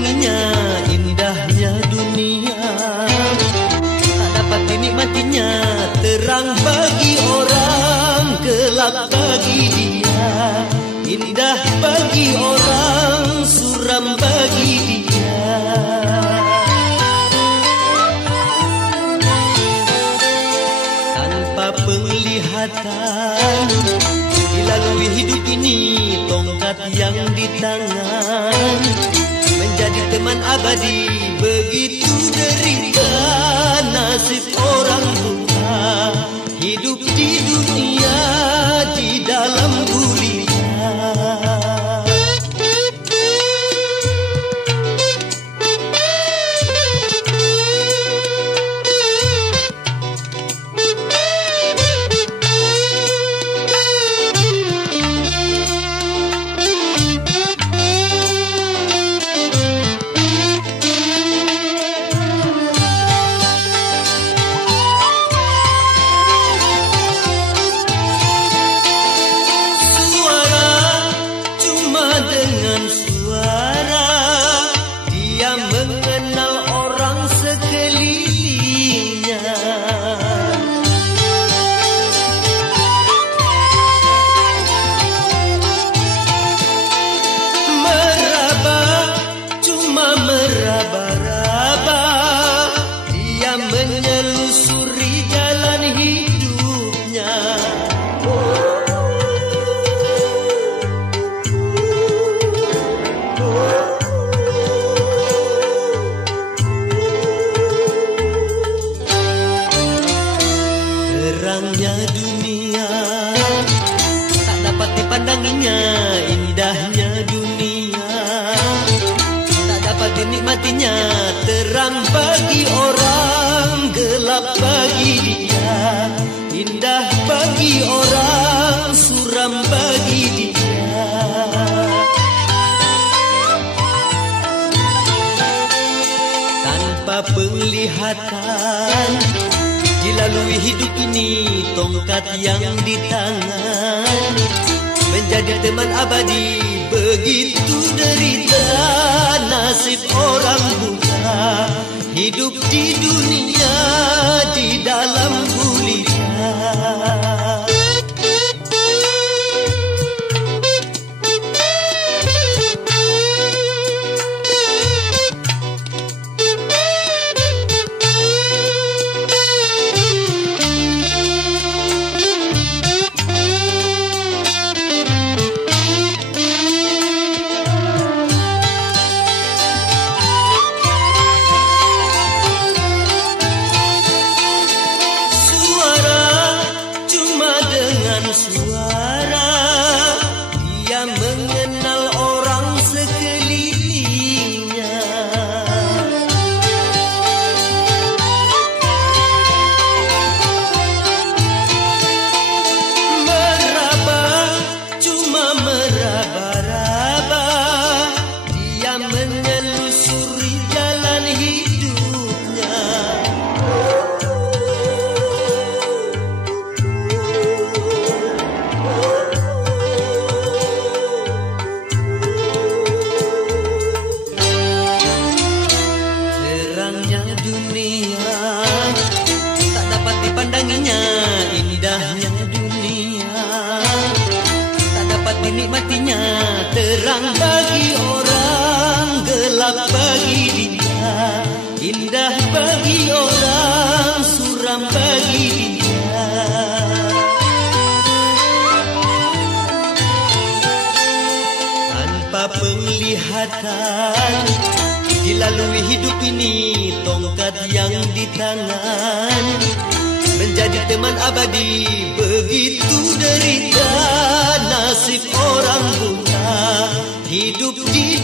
pandanginya indahnya dunia, tak dapat dinikmatinya. Terang bagi orang, gelap bagi dia. Indah bagi orang, suram bagi dia. Tanpa penglihatan dilalui hidup ini, tongkat yang di tangan menjadi teman abadi. Begitu derita nasib orang buta, hidup di dunia di dalam gulita. Terangnya dunia tak dapat dipandanginya, indahnya dunia tak dapat dinikmatinya. Terang bagi orang, gelap bagi dia. Indah bagi orang, suram bagi dia. Tanpa penglihatan dilalui hidup ini, tongkat yang di tangan menjadi teman abadi. Begitu derita nasib orang buta, hidup di dunia di dalam gulita. Suara dia mengenal orang sekelilingnya. Meraba, cuma meraba-raba, dia menelusuri jalan hidupnya. Dunia tak dapat dipandanginya, indahnya dunia tak dapat dinikmatinya. Terang bagi orang, gelap bagi dia. Indah bagi orang, suram bagi dia. Tanpa penglihatan dilalui hidup ini, tongkat yang di tangan menjadi teman abadi. Begitu derita nasib orang buta, hidup di